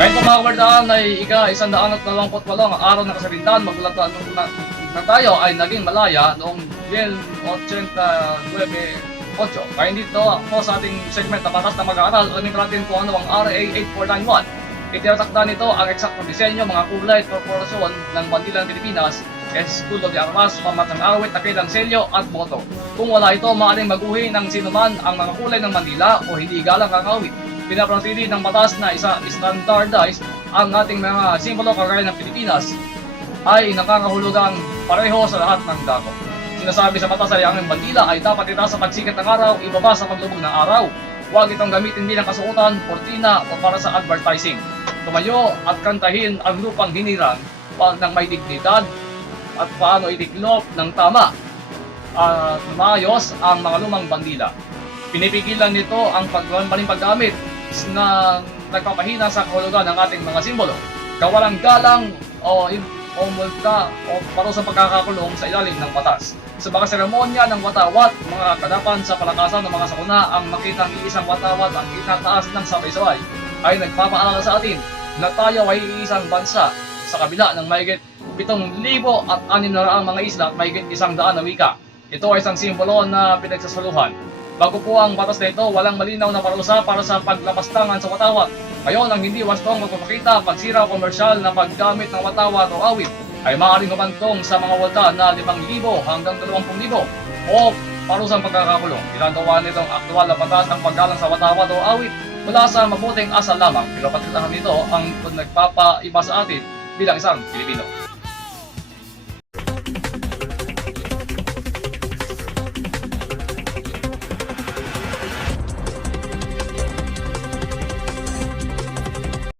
Ngayon po mga kabardaan ay ika-128 ang araw ng kasarinlan, magulat na tayo ay naging malaya noong 1989. Kaya dito po sa ating segment na patas na mag-aaral, alamin natin kung ano ang RA 8491. Itinatakda nito ang eksaktong disenyo, mga kulay at proporasyon ng bandilang Pilipinas, eskudo de armas, pamatang awit, takilang selyo at boto. Kung wala ito, maaaring maguhi ng sinuman ang mga kulay ng bandila o hindi galang ang awit. Pinapanatili ng batas na standardized ang ating mga simbolo kagaya ng Pilipinas ay nakakahulugang pareho sa lahat ng dako. Sinasabi sa batas ay ang bandila ay dapat itaas sa pagsikat ng araw, ibaba sa paglubog ng araw. Huwag itong gamitin bilang kasuotan, kortina o para sa advertising. Tumayo at kantahin ang lupang hinirang ng may dignidad at paano itiklop ng tama at maayos ang mga lumang bandila. Pinipigilan nito ang maling paggamit na nagpapahina sa kahulugan ng ating mga simbolo. Kawalang galang o multa o parusang pagkakakulong sa ilalim ng batas. Sa mga seremonya ng watawat, mga kaganapan sa palakasan ng mga sakuna, ang makitang iisang watawat ang itataas ng sabay-sabay ay nagpapaalala sa atin na tayo ay iisang bansa sa kabila ng mahigit 7,600 mga isla at mahigit 100 na wika. Ito ay isang simbolo na pinagsasaluhan. Bago po ang batas na ito, walang malinaw na parusa para sa paglapastangan sa watawat. Ngayon, ang hindi wastong magpapakita, pagsira o komersyal na paggamit ng watawat o awit ay maaaring humantong sa mga multa na 5,000 hanggang 20,000 o parusang pagkakakulong. Ginagawa nitong aktual na batas ng paggalang sa watawat o awit mula sa mabuting asal lamang. Pero patilahan nito ang nagpapaiba sa atin bilang isang Pilipino.